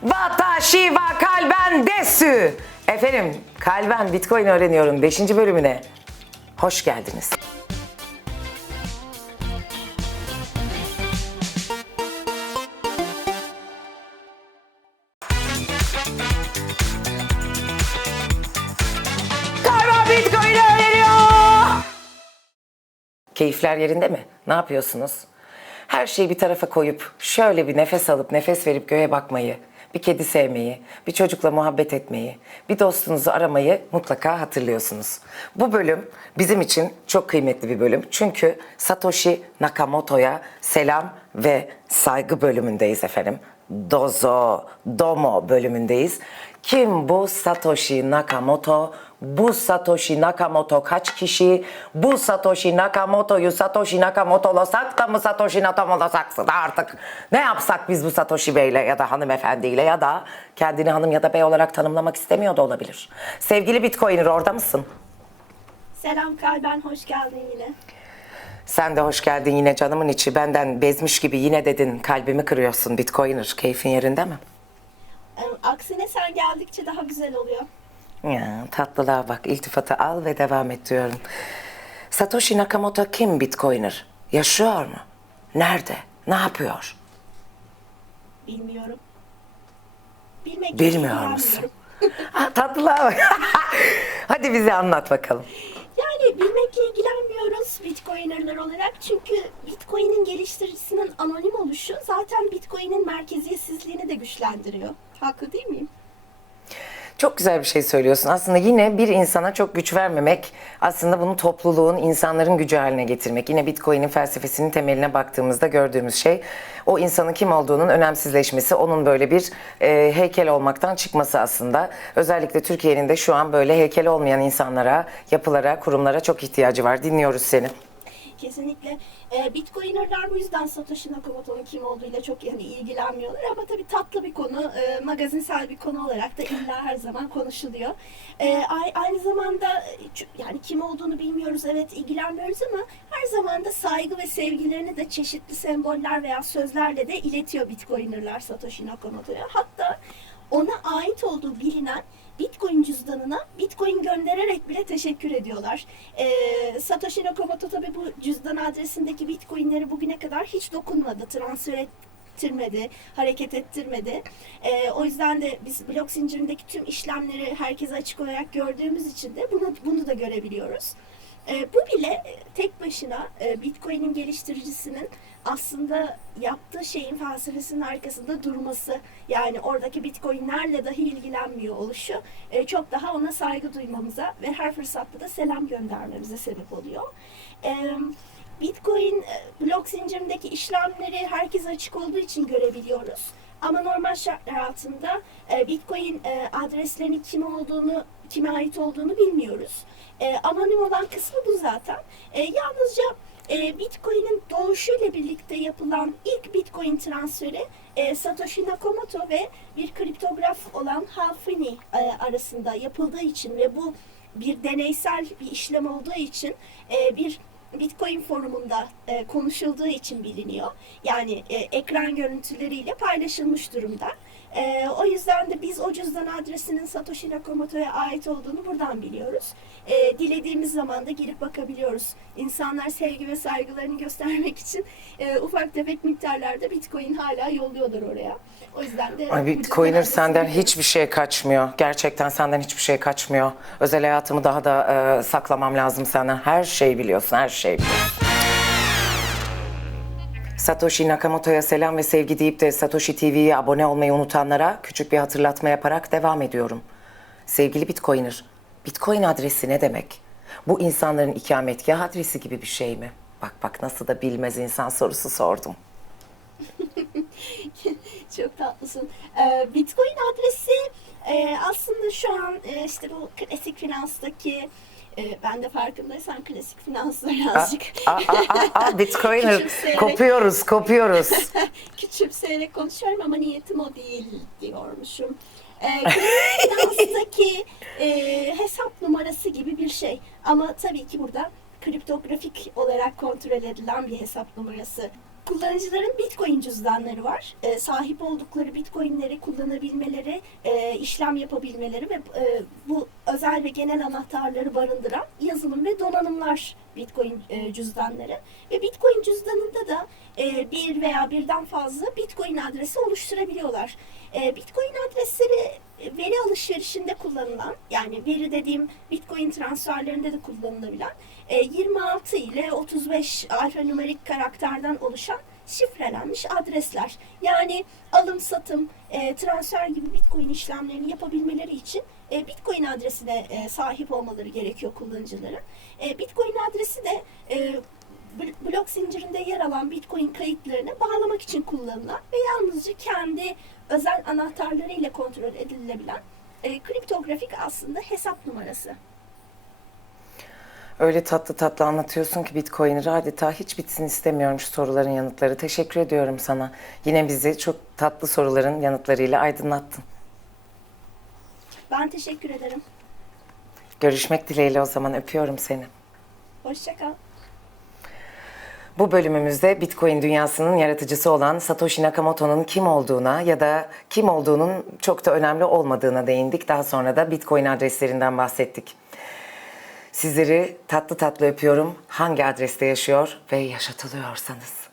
Watashi wa kalben desu. Efendim kalben bitcoin öğreniyorum 5. bölümüne. Hoş geldiniz. Keyifler yerinde mi? Ne yapıyorsunuz? Her şeyi bir tarafa koyup şöyle bir nefes alıp nefes verip göğe bakmayı, bir kedi sevmeyi, bir çocukla muhabbet etmeyi, bir dostunuzu aramayı mutlaka hatırlıyorsunuz. Bu bölüm bizim için çok kıymetli bir bölüm. Çünkü Satoshi Nakamoto'ya selam ve saygı bölümündeyiz efendim. Dozo, Domo bölümündeyiz. Kim bu Satoshi Nakamoto? Bu Satoshi Nakamoto kaç kişi? Bu Satoshi Nakamoto'yu Satoshi Nakamoto'lasak da mı Satoshi Nakamoto'lasak da artık ne yapsak biz bu Satoshi Bey'le ya da hanımefendiyle ya da kendini hanım ya da bey olarak tanımlamak istemiyor da olabilir. Sevgili Bitcoiner orada mısın? Selam Kalben, hoş geldin yine. Sen de hoş geldin yine canımın içi. Benden bezmiş gibi yine dedin kalbimi kırıyorsun Bitcoiner. Keyfin yerinde mi? Ee, Aksine sen geldikçe daha güzel oluyor. Ya tatlılığa bak iltifatı al ve devam et diyorum. Satoshi Nakamoto kim Bitcoiner? Yaşıyor mu? Nerede? Ne yapıyor? Bilmiyorum. Bilmek Bilmiyor için musun? Ha, tatlılığa bak. Hadi bize anlat bakalım. Yani bilmekle ilgilenmiyoruz Bitcoiner'lar olarak. Çünkü Bitcoin'in geliştiricisinin anonim oluşu zaten Bitcoin'in merkeziyetsizliğini de güçlendiriyor. Haklı değil miyim? Çok güzel bir şey söylüyorsun. Aslında yine bir insana çok güç vermemek, aslında bunu topluluğun, insanların gücü haline getirmek. Yine Bitcoin'in felsefesinin temeline baktığımızda gördüğümüz şey o insanın kim olduğunun önemsizleşmesi, onun böyle bir e, heykel olmaktan çıkması aslında. Özellikle Türkiye'nin de şu an böyle heykel olmayan insanlara, yapılara, kurumlara çok ihtiyacı var. Dinliyoruz seni. Kesinlikle. Ee, Bitcoiner'lar bu yüzden Satoshi Nakamoto'nun kim olduğuyla çok yani ilgilenmiyorlar ama tabii tatlı bir konu, e, magazinsel bir konu olarak da illa her zaman konuşuluyor. Ay- aynı zamanda e, yani kim olduğunu bilmiyoruz, evet ilgilenmiyoruz ama her zaman da saygı ve sevgilerini de çeşitli semboller veya sözlerle de iletiyor Bitcoiner'lar Satoshi Nakamoto'ya. Hatta ona ait olduğu bilinen Bitcoin cüzdanına Bitcoin göndererek bile teşekkür ediyorlar. Ee, Satoshi Nakamoto tabii bu cüzdan adresindeki Bitcoin'leri bugüne kadar hiç dokunmadı, transfer ettirmedi, hareket ettirmedi. Ee, o yüzden de biz blok zincirindeki tüm işlemleri herkese açık olarak gördüğümüz için de bunu, bunu da görebiliyoruz. Ee, bu bile e, tek başına e, Bitcoin'in geliştiricisinin aslında yaptığı şeyin felsefesinin arkasında durması yani oradaki Bitcoin'lerle dahi ilgilenmiyor oluşu e, çok daha ona saygı duymamıza ve her fırsatta da selam göndermemize sebep oluyor. E, Bitcoin e, blok zincirindeki işlemleri herkese açık olduğu için görebiliyoruz. Ama normal şartlar altında e, Bitcoin e, adreslerinin kim olduğunu, kime ait olduğunu bilmiyoruz. E, anonim olan kısmı bu zaten. E, yalnızca e, Bitcoin'in doğuşuyla birlikte yapılan ilk Bitcoin transferi e, Satoshi Nakamoto ve bir kriptograf olan Hal Finney e, arasında yapıldığı için ve bu bir deneysel bir işlem olduğu için e, bir Bitcoin forumunda e, konuşulduğu için biliniyor. Yani e, ekran görüntüleriyle paylaşılmış durumda. E, o yüzden de biz o cüzdan adresinin Satoshi Nakamoto'ya ait olduğunu buradan biliyoruz. E, dilediğimiz zaman da girip bakabiliyoruz. İnsanlar sevgi ve saygılarını göstermek için e, ufak tefek miktarlarda Bitcoin hala yolluyorlar oraya. O yüzden de Ay Bitcoiner senden hiçbir şey kaçmıyor. Gerçekten senden hiçbir şey kaçmıyor. Özel hayatımı daha da e, saklamam lazım senden. Her şeyi biliyorsun, her şeyi biliyorsun. Satoshi Nakamoto'ya selam ve sevgi deyip de Satoshi TV'ye abone olmayı unutanlara küçük bir hatırlatma yaparak devam ediyorum. Sevgili Bitcoiner, Bitcoin adresi ne demek? Bu insanların ikametgah adresi gibi bir şey mi? Bak bak nasıl da bilmez insan sorusu sordum. Çok tatlısın. Ee, Bitcoin adresi e, aslında şu an e, işte bu klasik finanstaki e, ben de farkındaysan klasik finansla birazcık Aa, aa, aa, aa, kopuyoruz, kopuyoruz. küçümseyerek konuşuyorum ama niyetim o değil diyormuşum. Ee, klasik finanstaki e, hesap numarası gibi bir şey. Ama tabii ki burada kriptografik olarak kontrol edilen bir hesap numarası kullanıcıların Bitcoin cüzdanları var. E, sahip oldukları Bitcoin'leri kullanabilmeleri, e, işlem yapabilmeleri ve e, bu özel ve genel anahtarları barındıran yazılım ve donanımlar Bitcoin e, cüzdanları. Ve Bitcoin cüzdanında da e, bir veya birden fazla Bitcoin adresi oluşturabiliyorlar. E, Bitcoin adresleri veri alışverişinde kullanılan, yani veri dediğim Bitcoin transferlerinde de kullanılabilen e, 26 ile 35 alfanümerik karakterden oluşan şifrelenmiş adresler. Yani alım, satım, e, transfer gibi Bitcoin işlemlerini yapabilmeleri için e, Bitcoin adresine e, sahip olmaları gerekiyor kullanıcıların. E, Bitcoin adresi de e, bl- blok zincirinde yer alan Bitcoin kayıtlarını bağlamak için kullanılan ve yalnızca kendi özel anahtarları ile kontrol edilebilen e, kriptografik aslında hesap numarası. Öyle tatlı tatlı anlatıyorsun ki Bitcoin'i adeta hiç bitsin istemiyorum şu soruların yanıtları. Teşekkür ediyorum sana. Yine bizi çok tatlı soruların yanıtlarıyla aydınlattın. Ben teşekkür ederim. Görüşmek dileğiyle o zaman öpüyorum seni. Hoşçakal. Bu bölümümüzde Bitcoin dünyasının yaratıcısı olan Satoshi Nakamoto'nun kim olduğuna ya da kim olduğunun çok da önemli olmadığına değindik. Daha sonra da Bitcoin adreslerinden bahsettik. Sizleri tatlı tatlı öpüyorum. Hangi adreste yaşıyor ve yaşatılıyorsanız.